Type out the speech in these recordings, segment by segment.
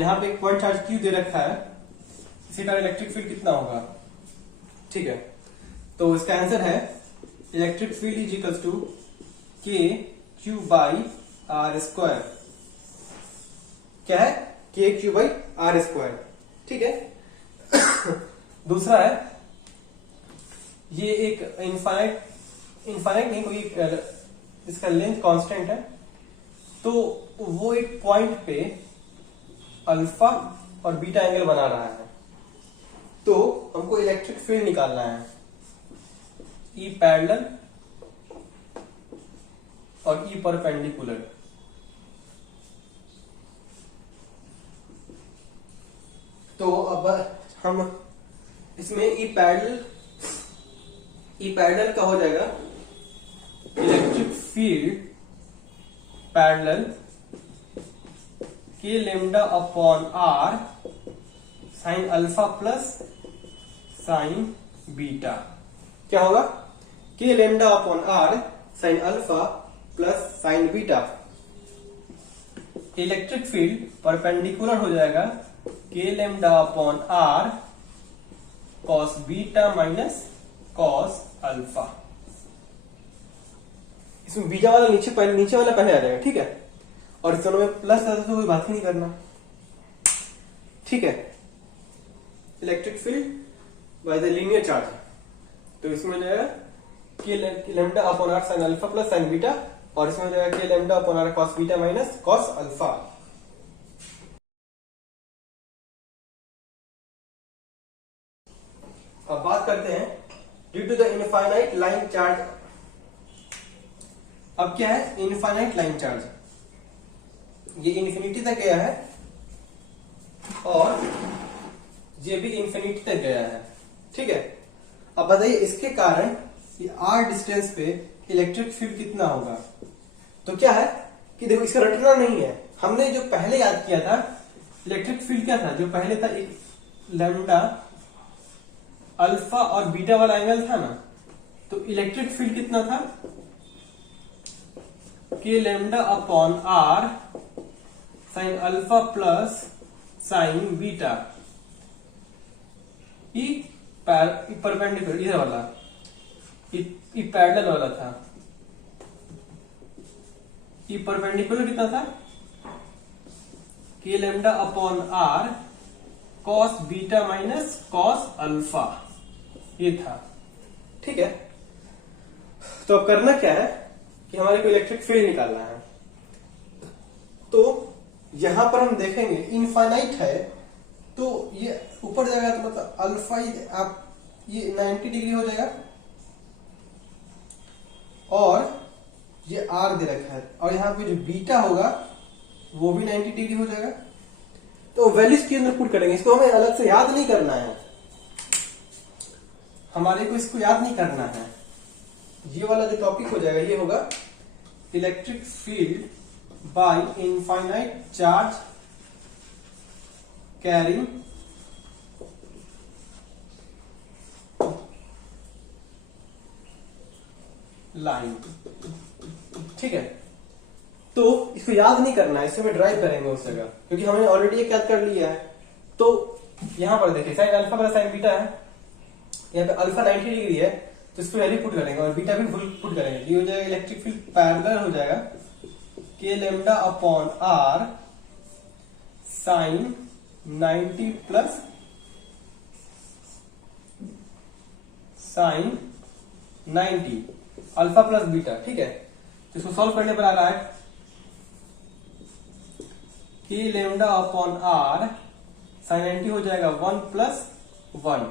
यहाँ पे एक पॉइंट चार्ज क्यू दे रखा है, इसी का इलेक्ट्रिक फील्ड कितना होगा। ठीक है, तो इसका आंसर है electric field is equals to k q by r square. क्या है, k q by r square. ठीक है दूसरा है, ये एक इनफाइनाइट नहीं, कोई इसका लेंथ कांस्टेंट है, तो वो एक पॉइंट पे अल्फा और बीटा एंगल बना रहा है, तो हमको इलेक्ट्रिक फील्ड निकालना है, ई पैरेलल और ई परपेंडिकुलर। तो अब हम इसमें ई पैरेलल का हो जाएगा electric field parallel k lambda upon r sine alpha plus sine beta. क्या होगा, k lambda upon r sine alpha plus sine beta. Electric field perpendicular हो जाएगा k lambda upon r cos beta minus cos alpha. इसमें beta वाला नीचे वाला पहले आ जाएगा। ठीक है, और इस दोनों में प्लस आता तो कोई बात ही नहीं करना। ठीक है, electric field by the linear charge, तो इसमें हो जाएगा k lambda upon r sine alpha plus sine beta, और इसमें हो जाएगा k lambda upon r cos beta minus cos alpha. अब बात करते हैं due to the infinite line charge. अब क्या है, इनफाइनाइट लाइन चार्ज, ये इन्फिनिटी तक गया है और ये भी इन्फिनिटी तक गया है। ठीक है, अब बताइए इसके कारण आर डिस्टेंस पे इलेक्ट्रिक फील्ड कितना होगा। तो क्या है कि देखो, इसका रटना नहीं है, हमने जो पहले याद किया था इलेक्ट्रिक फील्ड क्या था, जो पहले था एक लैम्डा अल्फा और बीटा वाला एंगल था ना, तो इलेक्ट्रिक फील्ड कितना था, k lambda upon r sine alpha plus sine beta. E perpendicular इधर वाला, ई पैरेलल वाला था, ई परपेंडिकुलर कितना था, k lambda upon r cos beta minus cos alpha, ये था। ठीक है, तो अब करना क्या है कि हमारे को इलेक्ट्रिक फील्ड निकालना है। तो यहां पर हम देखेंगे इनफाइनाइट है, तो ये ऊपर जाएगा तो मतलब अल्फा आप ये 90 डिग्री हो जाएगा, और ये आर दे रखा है, और यहाँ पे जो बीटा होगा वो भी 90 डिग्री हो जाएगा। तो वैल्यूज के अंदर पुट करेंगे, इसको हमें अलग से याद नहीं करना है, हमारे को इसको याद नहीं करना है। ये वाला जो टॉपिक हो जाएगा ये होगा electric field by infinite charge carrying line. ठीक है, तो इसको याद नहीं करना है, इससे हमें ड्राइव करेंगे उस जगह, क्योंकि हमने ऑलरेडी एक याद कर लिया है। तो यहां पर देखिए sign alpha plus sine beta है, यहाँ पे अल्फा 90 डिग्री है, तो इसको वैल्यू पुट करेंगे और बीटा भी पुट करेंगे। ये हो जाएगा इलेक्ट्रिक फील्ड पैरेलल हो जाएगा k lambda upon r sine 90 plus sine 90 alpha plus beta. ठीक है, तो इसको सॉल्व करने पर आ रहा है के लेमडा अपॉन आर साइन 90 हो जाएगा 1 प्लस 1,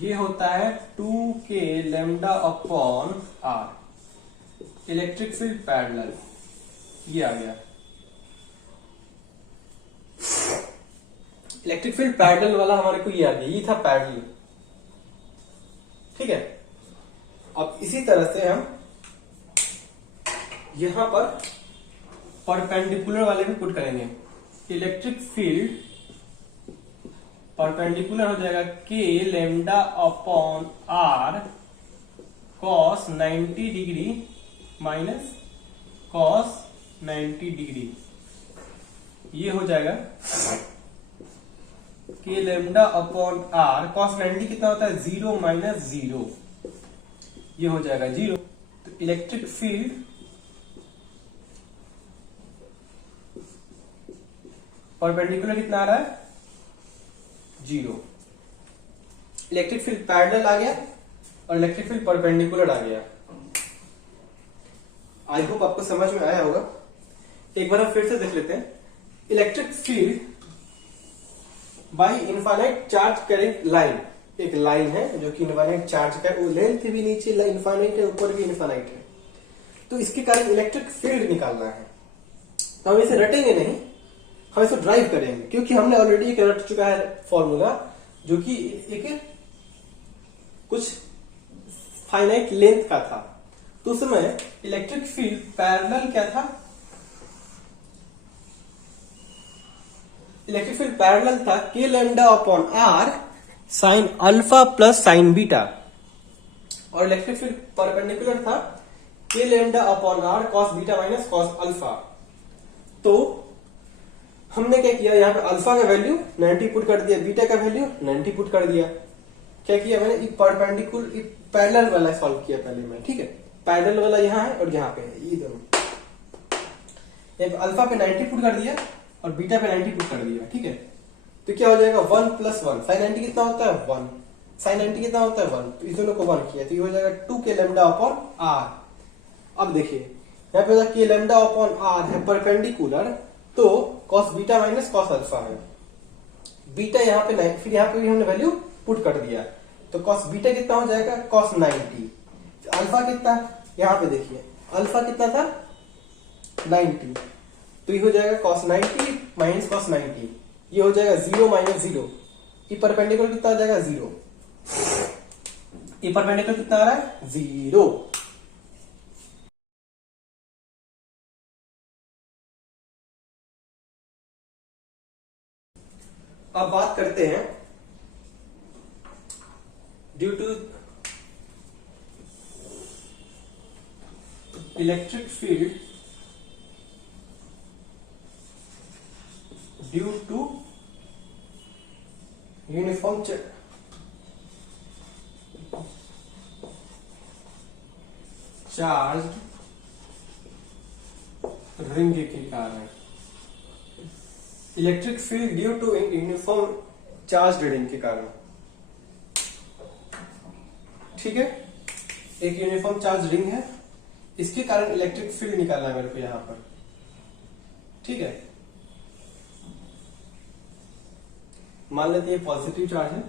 ये होता है 2k lambda upon r. Electric field parallel ये आ गया। इलेक्ट्रिक फील्ड पैरेलल वाला हमारे को ये आ गया, ये था पैरेलल। ठीक है, अब इसी तरह से हम यहां पर परपेंडिकुलर वाले भी पुट करेंगे। इलेक्ट्रिक फील्ड परपेंडिकुलर हो जाएगा k lambda upon r cos 90 degree minus cos 90 degree, ये हो जाएगा k lambda upon r cos 90 कितना होता है 0 माइनस 0, ये हो जाएगा 0। तो इलेक्ट्रिक फील्ड परपेंडिकुलर कितना आ रहा है 0। इलेक्ट्रिक फील्ड पैरेलल आ गया और इलेक्ट्रिक फील्ड परपेंडिकुलर आ गया। आई होप आपको समझ में आया होगा। एक बार हम फिर से देख लेते हैं। Electric field by infinite charge current line, एक लाइन है जो कि इनफाइनाइट चार्ज का, वो लेंथ भी नीचे इनफाइनाइट है, ऊपर भी इनफाइनाइट है, तो इसके कारण इलेक्ट्रिक फील्ड निकालना है। तो हम इसे रटेंगे नहीं, हम इसे ड्राइव करेंगे, क्योंकि हमने ऑलरेडी एक रट चुका है फॉर्मूला जो कि एक कुछ फाइनाइट लेंथ का था। तो उस समय इलेक्ट्रिक फील्ड पैरेलल क्या था, इलेक्ट्रिक फील्ड पैरेलल था k lambda upon r sine alpha plus sine beta, और इलेक्ट्रिक फील्ड परपेंडिकुलर था k lambda upon r cos beta minus cos alpha. तो हमने क्या किया, यहाँ पे अल्फा का वैल्यू 90 पुट कर दिया, बीटा का वैल्यू 90 पुट कर दिया। क्या किया मैंने, एक परपेंडिकुलर एक पैरेलल वाला सॉल्व किया पहले मैं, ठीक है। पैरेलल वाला यहाँ है और यहाँ पे है, ये दोनों। अल्फा पे 90 पुट कर दिया और बीटा पे 90 पुट कर दिया, ठीक है। तो क्या हो जाएगा 1 प्लस 1, साइन 90 कितना होता है 1, साइन 90 कितना होता है 1, तो इस दोनों को 1 किया तो ये हो जाएगा 2 के लैम्डा अपॉन आर। अब देखिए यहाँ पे के लैम्डा अपॉन आर है परपेंडिकुलर, तो cos beta minus cos alpha है। बीटा यहाँ पे 9, फिर यहाँ पे भी हमने वैल्यू पुट कर दिया, तो कॉस बीटा कितना हो जाएगा कॉस 90। अल्फा कितना, यहाँ पे देखिए अल्फा कितना था 90, तो ये हो जाएगा cos 90 माइनस cos 90, ये हो जाएगा 0 माइनस 0, ये परपेंडिकुलर कितना आ जाएगा 0, ये परपेंडिकुलर कितना आ रहा है 0। अब बात करते हैं due to electric field due to uniform charged ring के कारण, electric field due to uniform charge ring के कारण, ठीक है। एक यूनिफॉर्म चार्ज रिंग है, इसके कारण इलेक्ट्रिक फील्ड निकालना है मेरे को यहां पर, ठीक है। मान लेते हैं पॉजिटिव चार्ज है,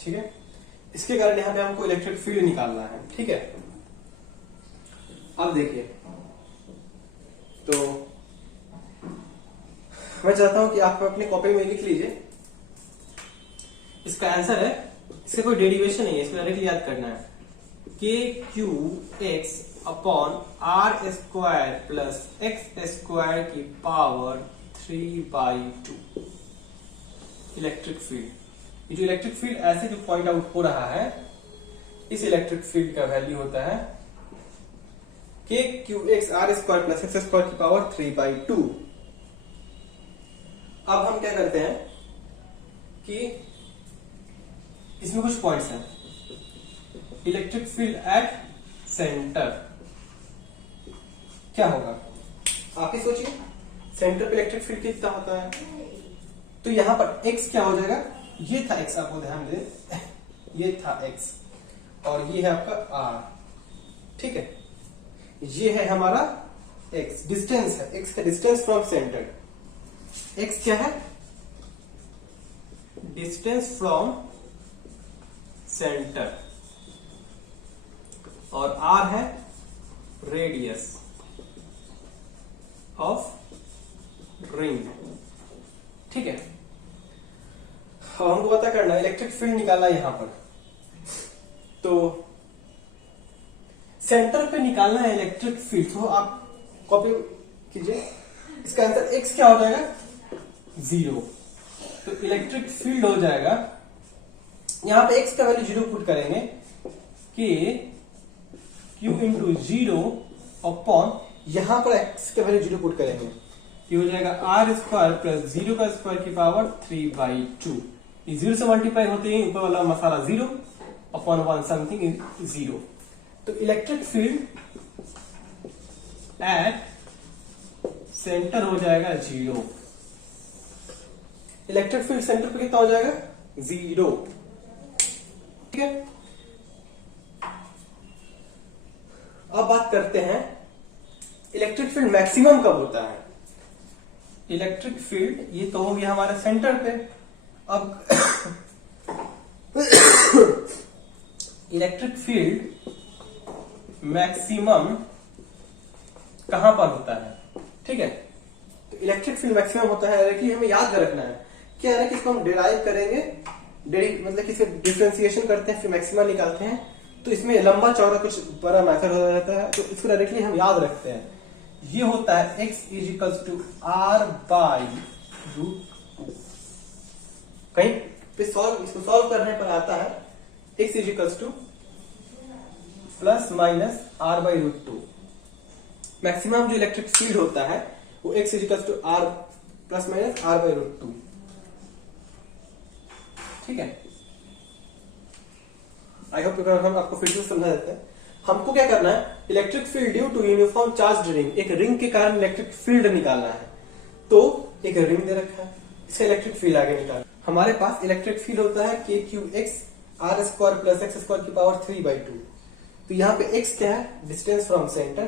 ठीक है। इसके कारण यहां पे हमको इलेक्ट्रिक फील्ड निकालना है, ठीक है। अब देखिए, तो मैं चाहता हूं कि आप अपनी कॉपी में लिख लीजिए, इसका आंसर है, इसका कोई डेरिवेशन नहीं है, इसको डायरेक्टली याद करना है, k q x upon r square plus x square की पावर 3/2 इलेक्ट्रिक फील्ड। ये जो इलेक्ट्रिक फील्ड ऐसे जो पॉइंट आउट हो रहा है, इस इलेक्ट्रिक फील्ड का वैल्यू होता है k q x r square plus x square की पावर 3/2। अब हम क्या करते हैं कि इसमें कुछ पॉइंट्स हैं, इलेक्ट्रिक फील्ड एट सेंटर क्या होगा, आप ही सोचिए, सेंटर पे इलेक्ट्रिक फील्ड कितना होता है। तो यहां पर x क्या हो जाएगा, ये था x, आपको ध्यान दें, ये था x और ये है आपका r, ठीक है। ये है हमारा x, डिस्टेंस है, x का डिस्टेंस फ्रॉम सेंटर। x क्या है, डिस्टेंस फ्रॉम सेंटर, और r है रेडियस ऑफ रिंग, ठीक है। हमको पता करना है इलेक्ट्रिक फील्ड निकालना यहां पर, तो सेंटर पे निकालना है इलेक्ट्रिक फील्ड। तो आप कॉपी कीजिए, इसका आंसर x क्या हो जाएगा 0, तो इलेक्ट्रिक फील्ड हो जाएगा, यहां पे x का वैल्यू 0 पुट करेंगे कि q इंटू 0 अपॉन यहां पर x के वैल्यू 0 पुट करेंगे, ये हो जाएगा r स्क्वायर प्लस 0 का स्क्वायर की पावर 3/2। ये 0 से मल्टीप्लाई होते ही ऊपर वाला मसाला 0 अपॉन 1 समथिंग इज 0। तो इलेक्ट्रिक फील्ड एट सेंटर हो जाएगा 0। इलेक्ट्रिक फील्ड सेंटर पे कितना हो जाएगा 0। ठीक है, अब बात करते हैं इलेक्ट्रिक फील्ड मैक्सिमम कब होता है। इलेक्ट्रिक फील्ड ये तो हो गया हमारे सेंटर पे। अब इलेक्ट्रिक फील्ड मैक्सिमम कहां पर होता है, ठीक है। तो इलेक्ट्रिक फील्ड मैक्सिमम होता है, कि हमें याद रखना है क्या है कि इसको हम डिराइव करेंगे, मतलब किसी डिफरेंशिएशन करते हैं फिर मैक्सिमा निकालते हैं, तो इसमें लंबा चौड़ा कुछ बड़ा मेथड हो जाता है, तो इसको डायरेक्टली हम याद रखते हैं। ये होता है x इजिकल्स टू r/√2। कहीं पे इसको सॉल्व करने पर आता है x equals to plus minus r/√2। Maximum जो इलेक्ट्रिक फील्ड होता है वो x equals to r plus minus r/√2। ठीक है, आई होप हम आपको फिर से समझा देते हैं। हमको क्या करना है, electric field due to uniform charge ring, एक रिंग के कारण इलेक्ट्रिक फील्ड निकालना है। तो एक रिंग दे रखा है, इससे इलेक्ट्रिक फील्ड आगे निकालना। हमारे पास इलेक्ट्रिक फील्ड होता है k3x r square plus x square की पावर 3/2। तो यहाँ पे x क्या है, डिस्टेंस फ्रॉम सेंटर,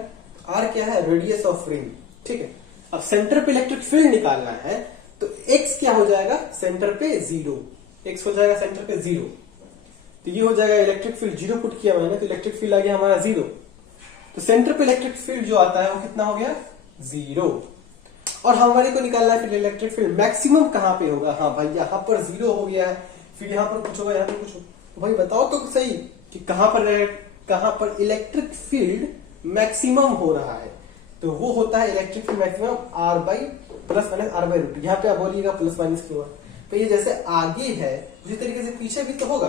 r क्या है, रेडियस ऑफ रिंग। ठीक है, अब सेंटर पे इलेक्ट्रिक फील्ड निकालना है, तो x क्या हो जाएगा, सेंटर पे 0, x हो जाएगा सेंटर पे 0। तो ये हो जाएगा इलेक्ट्रिक फील्ड 0 पुट किया मैंने, तो इलेक्ट्रिक फील्ड आ गया हमारा 0। तो सेंटर पे इलेक्ट्रिक फील्ड जो आता है वो कितना हो गया 0। और हमारे को निकालना है फिर इलेक्ट्रिक फील्ड मैक्सिमम कहां पे होगा। हाँ भाई, यहां पर 0 हो गया है, फिर यहां पर कुछ होगा, यहां पर कुछ होगा। तो भाई बताओ तो सही कि कहां पर इलेक्ट्रिक फील्ड मैक्सिमम हो रहा है। तो वो होता है electric field maximum plus minus r/√2। यहाँ पे आप बोलिएगा प्लस माइनस क्यों है, तो ये जैसे आगे है उसी तरीके से पीछे भी तो होगा,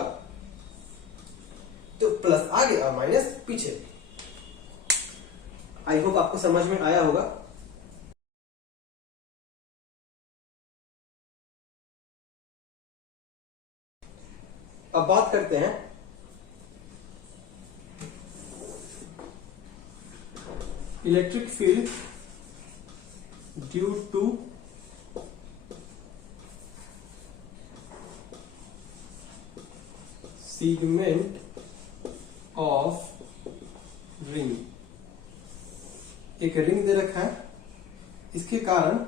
तो प्लस आगे और माइनस पीछे। आई होप आपको समझ में आया होगा। अब बात करते हैं electric field due to segment of ring. एक रिंग दे रखा है, इसके कारण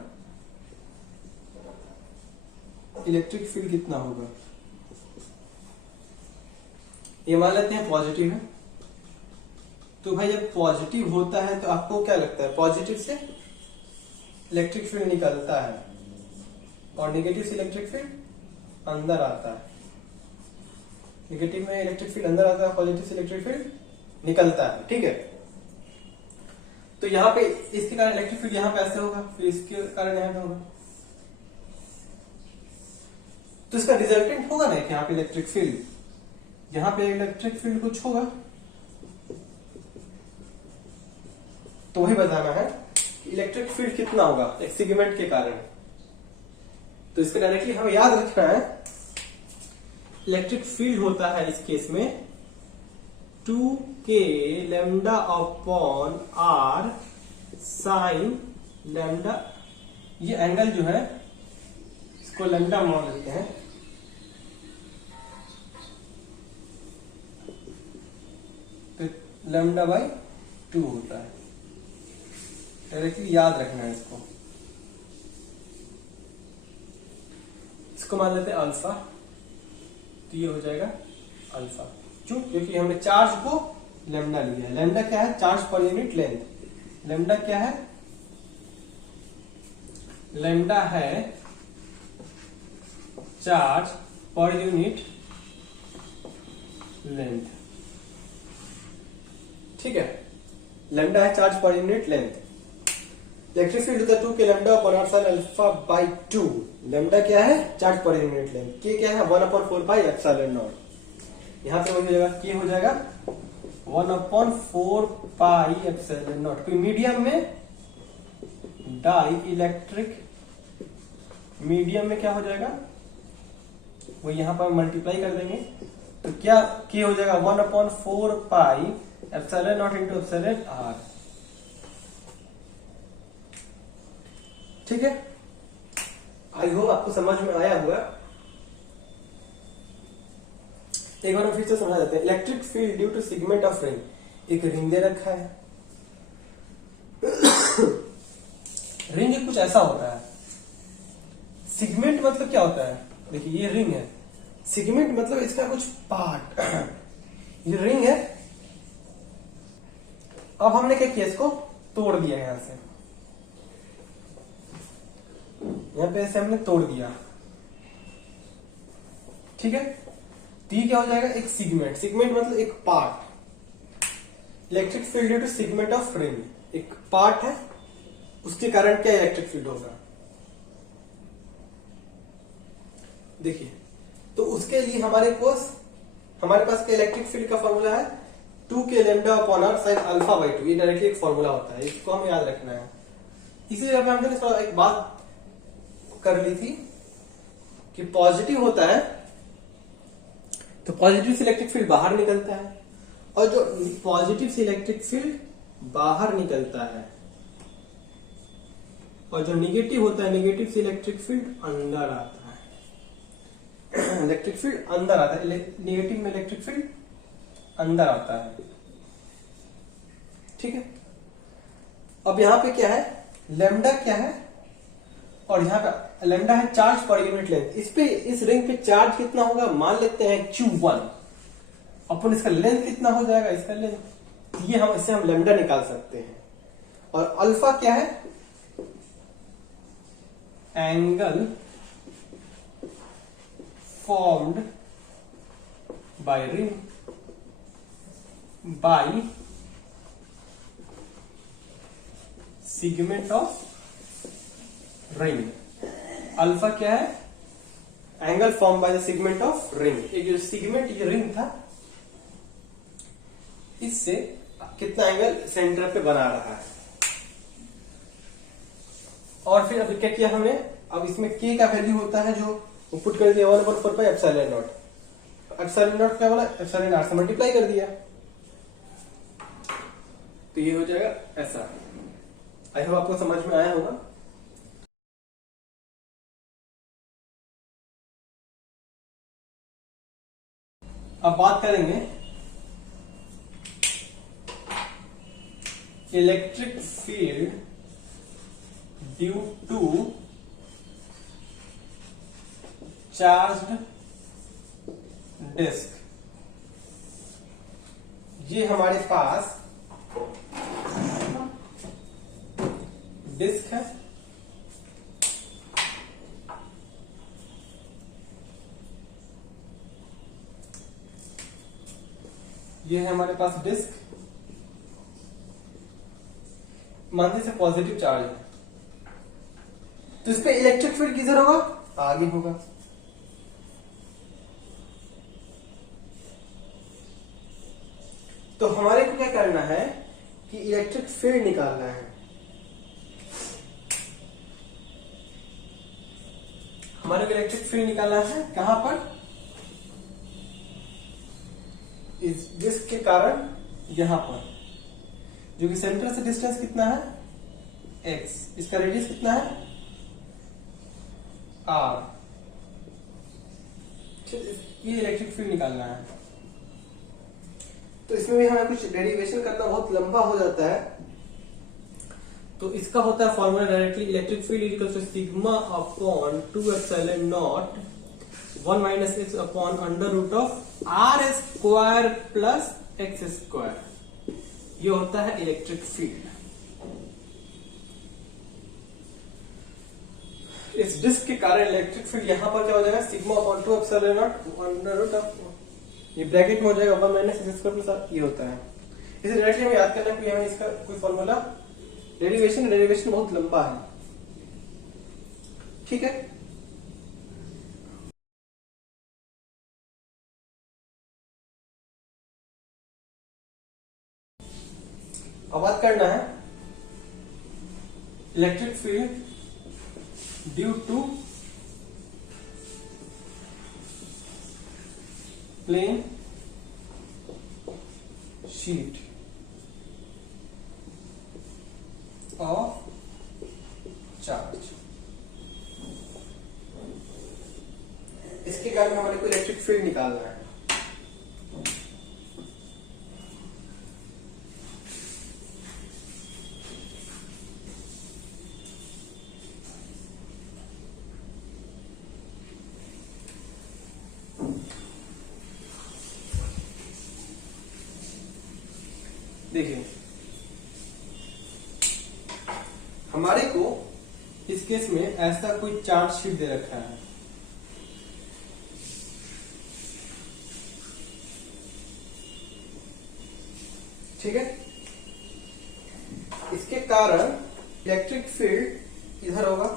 इलेक्ट्रिक फील्ड कितना होगा, ये मान लेते हैं पॉजिटिव है। तो भाई जब पॉजिटिव होता है तो आपको क्या लगता है, पॉजिटिव से इलेक्ट्रिक फील्ड निकलता है और नेगेटिव से इलेक्ट्रिक फील्ड अंदर आता है। नेगेटिव में इलेक्ट्रिक फील्ड अंदर आता है, पॉजिटिव से इलेक्ट्रिक फील्ड निकलता है। ठीक है, तो यहाँ पे इसके कारण इलेक्ट्रिक फील्ड यहाँ पे ऐसे होगा, फिर इसके कारण यहाँ पे होगा, तो इसका रिजल्टेंट होगा ना कि यहाँ पे इलेक्ट्रिक फील्ड, यहाँ पे इलेक्ट्रिक फील्ड कुछ होगा। तो वही बताना है कि इलेक्ट्रिक फील्ड कितना होगा एक सेगमेंट के कारण। तो इसका डायरेक्टली हमें याद रखना है, इलेक्ट्रिक फील्ड होता है इस केस में 2k lambda upon r sign lambda. ये एंगल जो है इसको लैम्डा मान लेते हैं, तो लैम्डा बाई 2 होता है। डायरेक्टली याद रखना है इसको। इसको मान लेते हैं अल्फा, तो ये हो जाएगा अल्फा। क्यों, क्योंकि हमने चार्ज को लैम्डा लिया है। लैम्डा क्या है, charge per unit length. Lambda क्या है, लैम्डा है चार्ज पर यूनिट लेंथ। ठीक है, लैम्डा है charge per unit length. Electric field होता है 2k lambda upon r sign alpha by 2। Lambda क्या है, charge per unit length. k क्या है, 1/4 पाई एप्सिलॉन नॉट। यहां पे हो जाएगा k हो जाएगा 1/4πε0। कोई मीडियम में, डाई इलेक्ट्रिक मीडियम में क्या हो जाएगा, वो यहां पर मल्टीप्लाई कर देंगे तो क्या हो जाएगा 1/4πε0 इंटू एप्सिलॉन आर। ठीक है, आई होप आपको समझ में आया होगा। एक बार फिर से समझा देते हैं। Electric field due to segment of ring, एक रिंग दे रखा है, रिंग कुछ ऐसा होता है। सेगमेंट मतलब क्या होता है, देखिए ये रिंग है, सेगमेंट मतलब इसका कुछ पार्ट। ये रिंग है, अब हमने क्या किया, इसको तोड़ दिया यहां से, यहां पे ऐसे हमने तोड़ दिया। ठीक है, तो ये क्या हो जाएगा, एक सेगमेंट। सेगमेंट मतलब एक part. Electric field due to segment of ring, एक पार्ट है, उसके कारण क्या इलेक्ट्रिक फील्ड होगा। देखिए, तो उसके लिए हमारे पास क्या इलेक्ट्रिक फील्ड का फॉर्मूला है 2k lambda upon r sine alpha by 2। ये डायरेक्टली एक फॉर्मूला होता है, इसको हमें याद रखना है। इसी जगह हमने एक बात कर ली थी कि पॉजिटिव होता है तो पॉजिटिव से इलेक्ट्रिक फील्ड बाहर निकलता है, और जो पॉजिटिव से इलेक्ट्रिक फील्ड बाहर निकलता है, और जो निगेटिव होता है, निगेटिव से इलेक्ट्रिक फील्ड अंदर आता है। इलेक्ट्रिक फील्ड अंदर आता है, निगेटिव में इलेक्ट्रिक फील्ड अंदर आता है। ठीक है, अब यहां पे क्या है, लैम्डा क्या है, और यहां पे लैम्डा है चार्ज पर यूनिट लेंथ। इस रिंग पे चार्ज कितना होगा, मान लेते हैं Q1 अपन, इसका लेंथ कितना हो जाएगा, इसका लेंथ, ये इससे हम लैम्डा निकाल सकते हैं। और अल्फा क्या है, angle formed by ring by segment of ring। Alpha क्या है, angle form by the segment of ring. एक जो सेगमेंट ये रिंग था, इससे कितना एंगल सेंटर पे बना रहा है। और फिर अभी क्या किया हमने, अब इसमें k का वैल्यू होता है जो पुट कर दिया 1/4πε0। एप्सिलॉन क्या बोला, एप्सिलॉन आर से मल्टीप्लाई कर दिया, तो ये हो जाएगा ऐसा। आई होप आपको समझ में आया होगा। अब बात करेंगे electric field due to charged disc. ये हमारे पास डिस्क है, ये है हमारे पास डिस्क, मानते से पॉजिटिव चार्ज है, तो इस पे इलेक्ट्रिक फील्ड किधर होगा, आगे होगा। तो हमारे को क्या करना है कि इलेक्ट्रिक फील्ड निकालना है। हमारे को इलेक्ट्रिक फील्ड निकालना है कहां पर, इस डिस्क के कारण यहां पर, जो कि सेंटर से डिस्टेंस कितना है x, इसका रेडियस कितना है r। ये इलेक्ट्रिक फील्ड निकालना है। तो इसमें भी हमें कुछ डेरिवेशन करना बहुत लंबा हो जाता है, तो इसका होता है formula directly, electric field is equal to sigma upon 2 epsilon naught 1 minus x upon under root of r square plus x square. ये होता है इलेक्ट्रिक फील्ड। इस डिस्क के कारण इलेक्ट्रिक फील्ड यहां पर क्या हो जाएगा, sigma upon 2 epsilon naught under root of, ये ब्रैकेट में हो जाएगा 1 माइनस एक्स स्क्वायर प्लस, ये होता है। इसे डायरेक्टली हमें याद करना है, हमें इसका कोई फॉर्मूला, डेरिवेशन बहुत लंबा है। ठीक है, अब बात करना है electric field due to plane sheet of charge. इसके कारण हमारे को इलेक्ट्रिक फील्ड निकालना है। देखिए हमारे को इस केस में ऐसा कोई चार्ज शीट दे रखा है, ठीक है। इसके कारण इलेक्ट्रिक फील्ड इधर होगा,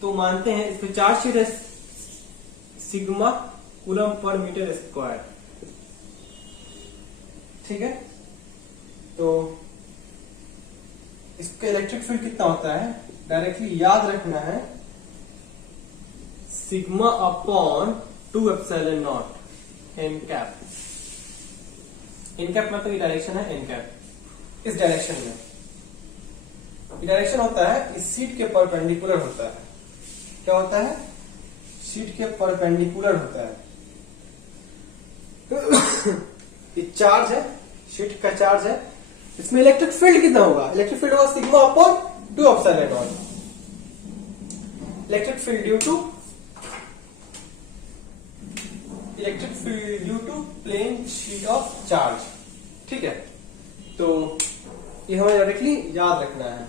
तो मानते हैं इस पे चार्ज शीट है sigma coulomb per metre square, ठीक है। तो इसका इलेक्ट्रिक फील्ड कितना होता है डायरेक्टली याद रखना है, sigma upon 2 epsilon naught N cap. N cap मतलब ये डायरेक्शन है, एन कैप इस डायरेक्शन में, ये डायरेक्शन होता है इस शीट के परपेंडिकुलर होता है। क्या होता है? शीट के परपेंडिकुलर होता है। ये चार्ज है, शीट का चार्ज है, इसमें इलेक्ट्रिक फील्ड कितना होगा? इलेक्ट्रिक फील्ड होगा sigma upon 2 epsilon naught. Electric field due to plane sheet of charge, ठीक है। तो ये हमें डायरेक्टली याद रखना है।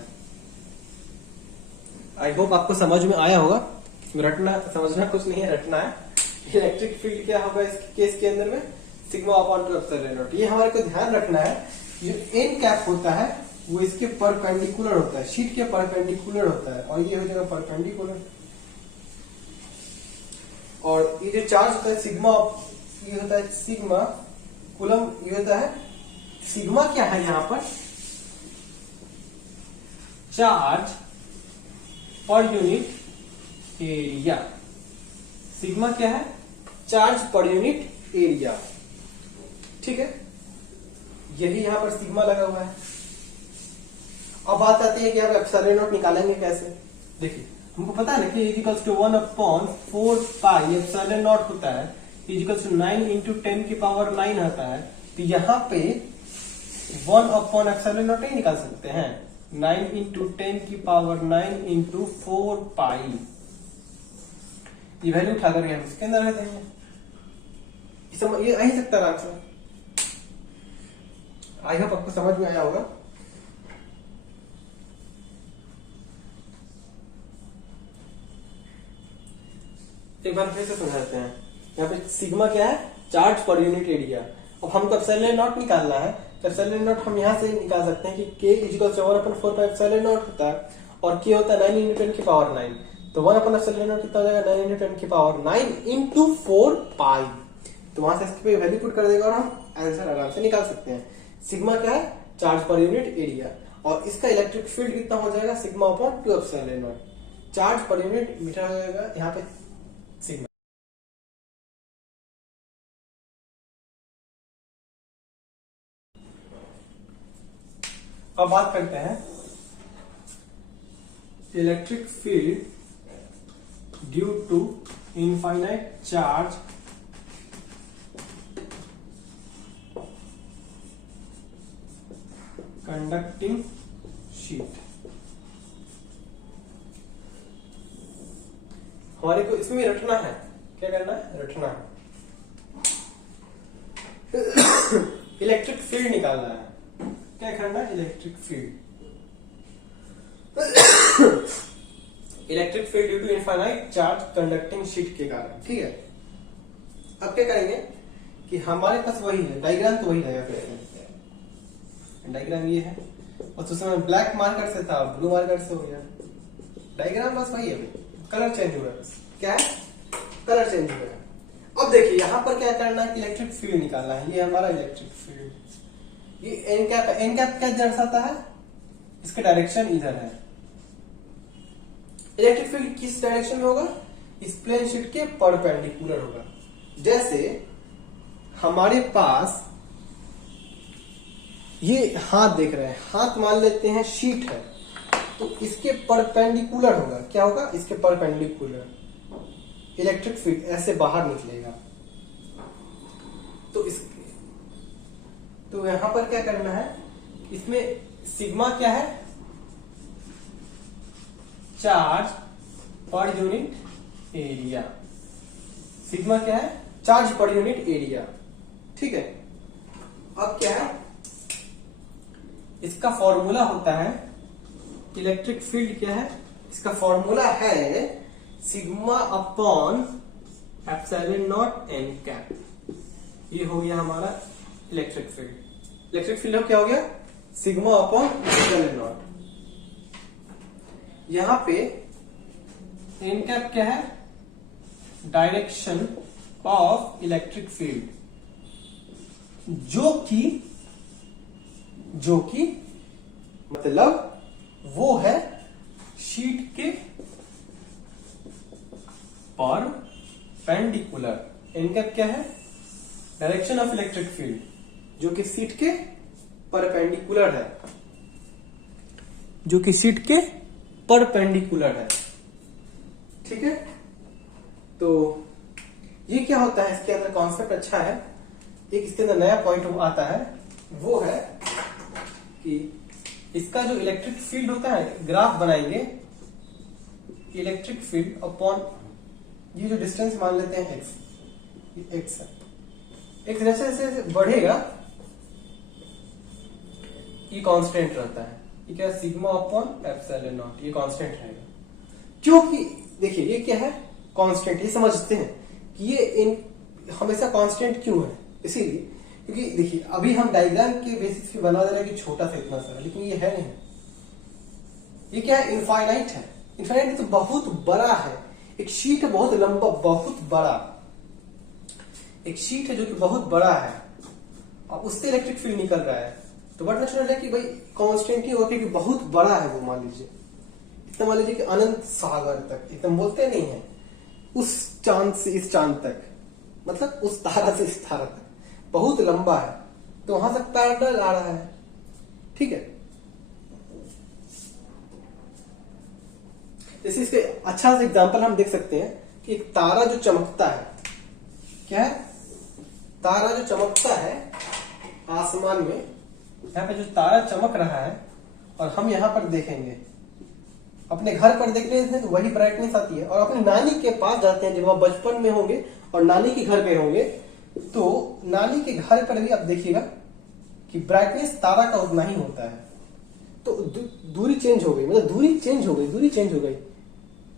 आई होप आपको समझ में आया होगा। रटना समझना कुछ नहीं है, रटना है। इलेक्ट्रिक फील्ड क्या होगा इस केस के अंदर में? Sigma upon 2 epsilon not. ये हमारे को ध्यान रखना है, जो एन कैप होता है वो इसके परपेंडिकुलर होता है, शीट के परपेंडिकुलर होता है, और ये हो जाएगा परपेंडिकुलर। और ये जो चार्ज होता है सिग्मा, ये होता है सिग्मा कूलम, ये होता है सिग्मा क्या है यहां पर? Charge per unit area. Sigma क्या है? चार्ज पर यूनिट एरिया, ठीक है। यही यहां पर सिग्मा लगा हुआ है। अब बात आती है कि आप एप्सिलॉन नॉट निकालेंगे कैसे? देखिए हमको पता है ना कि equals to 1/4 pi epsilon naught होता है, इक्वल्स टू 9 इंटू 10 की पावर 9 आता है। तो यहां पे 1 एप्सिलॉन नॉट ही निकाल सकते हैं। 9 इंटू 10 की पावर 9 इंटू 4 पाई, ये वैल्यू उठा करके हम इसके अंदर रहते हैं। ये आ ही सकता है आराम से। आई होप आपको समझ में आया होगा। एक बार फिर से समझाते हैं। यहाँ पे सिग्मा क्या है? Charge per unit area. अब हमको एप्सिलॉन नॉट निकालना है, तो एप्सिलॉन नॉट हम यहाँ से निकाल सकते हैं कि K equal to 1/4 pi epsilon naught होता है, और K होता है 9 इंटू 10 की पावर 9। तो 1 एप्सिलॉन नॉट कितना हो जाएगा? 9 इंटू 10 की पावर 9 इंटू 4 पाई। तो वहां से इसके वैल्यू पुट कर देगा और हम आंसर आराम से निकाल सकते हैं। सिग्मा क्या है? Charge per unit area. और इसका इलेक्ट्रिक फील्ड कितना हो जाएगा? Sigma upon 2 epsilon naught. Charge per unit metre हो जाएगा यहाँ पे सिग्मा। अब बात करते हैं electric field due to infinite charge conducting sheet. हमारे को इसमें रटना है। क्या करना है? रटना है। इलेक्ट्रिक फील्ड निकालना है। क्या करना है? Electric field. Electric field due to infinite charge conducting sheet के कारण, ठीक है। अब क्या करेंगे कि हमारे पास वही है, डायग्राम तो वही है। डायग्राम ये है, और तो उसमें ब्लैक मार्कर से था, ब्लू मार्कर से हो गया। डायग्राम बस वही है, कलर चेंज हुआ है। क्या है? कलर चेंज हुआ है। अब देखिए यहां पर क्या करना है, इलेक्ट्रिक फील्ड निकालना है। ये हमारा इलेक्ट्रिक फील्ड, ये एन कैप क्या दर्शाता है, इसका डायरेक्शन इधर है। इलेक्ट्रिक फील्ड किस डायरेक्शन में होगा, इस प्लेन शीट के परपेंडिकुलर होगा। जैसे हमारे पास ये हाथ देख रहे हैं, हाथ मान लेते हैं शीट है, तो इसके परपेंडिकुलर होगा। क्या होगा, इसके परपेंडिकुलर इलेक्ट्रिक फील्ड ऐसे बाहर निकलेगा। तो यहां पर क्या करना है, इसमें सिग्मा क्या है, charge per unit area. Sigma क्या है, चार्ज पर यूनिट एरिया। ठीक है, अब क्या है, इसका फॉर्मूला होता है, इलेक्ट्रिक फील्ड क्या है, इसका फॉर्मूला है sigma upon epsilon naught N cap. ये हो गया हमारा इलेक्ट्रिक फील्ड। इलेक्ट्रिक फील्ड क्या हो गया, सिग्मा अपॉन एप्सिलॉन नॉट। यहां पे एन कैप क्या है, डायरेक्शन ऑफ इलेक्ट्रिक फील्ड, जो कि मतलब वो है शीट के परपेंडिकुलर। एन कैप क्या है, डायरेक्शन ऑफ इलेक्ट्रिक फील्ड, जो कि शीट के परपेंडिकुलर है, जो कि शीट के परपेंडिकुलर है। ठीक है, तो ये क्या होता है, इसके अंदर कॉन्सेप्ट अच्छा है। एक इसके अंदर नया पॉइंट आता है, वो है कि इसका जो इलेक्ट्रिक फील्ड होता है, ग्राफ बनाएंगे, इलेक्ट्रिक फील्ड अपॉन ये जो डिस्टेंस मान लेते हैं एक्स, ये एक्स है, एक्स जैसे जैसे बढ़ेगा ये कांस्टेंट रहता है। ये क्या, सिग्मा अपॉन एप्सिलॉन नॉट, ये कांस्टेंट रहेगा। क्योंकि देखिए ये क्या है, कांस्टेंट, ये समझते हैं कि ये हमेशा कांस्टेंट क्यों है, इसीलिए क्योंकि देखिए अभी हम डायग्राम के बेसिस पे बना दे रहे हैं कि छोटा सा इतना सा, लेकिन ये है नहीं, ये क्या है, इनफाइनाइट है। इनफाइनाइट तो बहुत बड़ा है, एक शीट है बहुत लंबा, बहुत बड़ा एक शीट है जो कि बहुत बड़ा है, और उससे इलेक्ट्रिक फील्ड निकल रहा है। तो बट नेचुरल है कि भाई कांस्टेंट ही होगा, क्योंकि बहुत बड़ा है वो, मान लीजिए इतना, मान लीजिए कि अनंत सागर तक, एकदम बोलते नहीं है, उस चांद से इस चांद तक, मतलब उस तारा से इस तारा तक बहुत लंबा है, तो वहां से पैरेलल आ रहा है। ठीक है, जैसे इसके अच्छा सा एग्जांपल हम देख सकते हैं कि एक तारा जो चमकता है, क्या है, तारा जो चमकता है आसमान में, यहाँ पे जो तारा चमक रहा है, और हम यहाँ पर देखेंगे, अपने घर पर देखने से तो वही ब्राइटनेस आती है, और अपनी नानी के पास जाते हैं जब आप बचपन में होंगे और नानी के घर पे होंगे, तो नानी के घर पर भी आप देखिएगा कि ब्राइटनेस तारा का उतना ही होता है। तो दूरी चेंज हो गई, मतलब दूरी चेंज हो गई,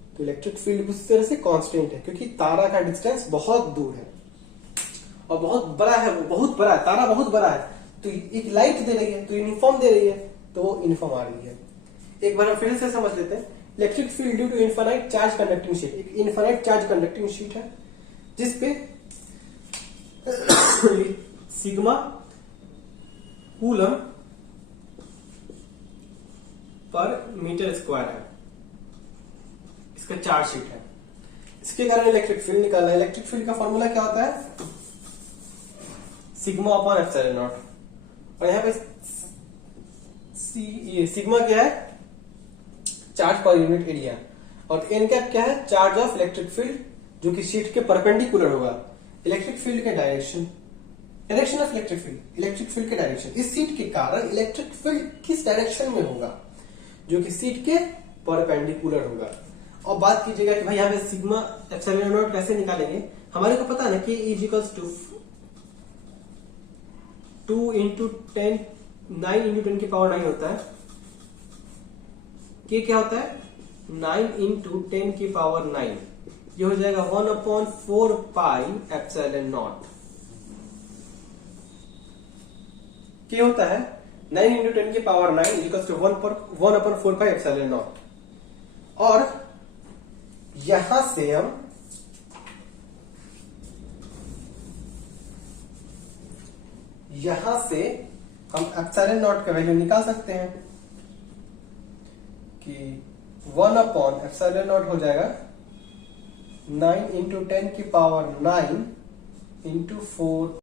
तो इलेक्ट्रिक फील्ड उस तरह से कांस्टेंट है, क्योंकि तारा का डिस्टेंस बहुत दूर है और बहुत बड़ा है, वो बहुत बड़ा है, तारा बहुत बड़ा है, तो एक लाइट दे रही है, तो यूनिफॉर्म दे रही है, तो वो यूनिफॉर्म आ रही है। एक बार हम फिर से समझ लेते हैं, electric field due to infinite charge conducting sheet, एक इनफाइनाइट चार्ज कंडक्टिंग शीट है जिसपे sigma coulomb per metre square है, इसका चार्ज शीट है। इसके कारण इलेक्ट्रिक फील्ड निकालना है। इलेक्ट्रिक फील्ड का फॉर्मूला क्या होता है, सिग्मा अपॉन एप्सिलॉन नॉट, और यहाँ पे ये सिग्मा क्या है, चार्ज पर यूनिट एरिया, और एन कैप क्या है, चार्ज ऑफ इलेक्ट्रिक फील्ड, जो कि शीट के परपेंडिकुलर होगा। इलेक्ट्रिक फील्ड के डायरेक्शन ऑफ इलेक्ट्रिक फील्ड के डायरेक्शन, इस शीट के कारण इलेक्ट्रिक फील्ड किस डायरेक्शन में होगा, जो कि शीट के परपेंडिकुलर होगा। और बात कीजिएगा कि भाई यहाँ पे सिग्मा एप्सिलॉन नॉट कैसे निकालेंगे, हमारे को पता है ना कि is equals to 2 into 10 9 into 10 की पावर 9 होता है, के क्या होता है 9 इंटू 10 की पावर 9, ये हो जाएगा 1/4 पाई एप्सिलॉन नॉट। क्या होता है 9 इंटू 10 की power 9 equals to 1/4 pi epsilon naught. और यहां से हम यहां से हम एप्सिलॉन नॉट का वैल्यू निकाल सकते हैं कि 1 अपॉन एप्सिलॉन नॉट हो जाएगा 9 इंटू 10 की पावर 9 इंटू 4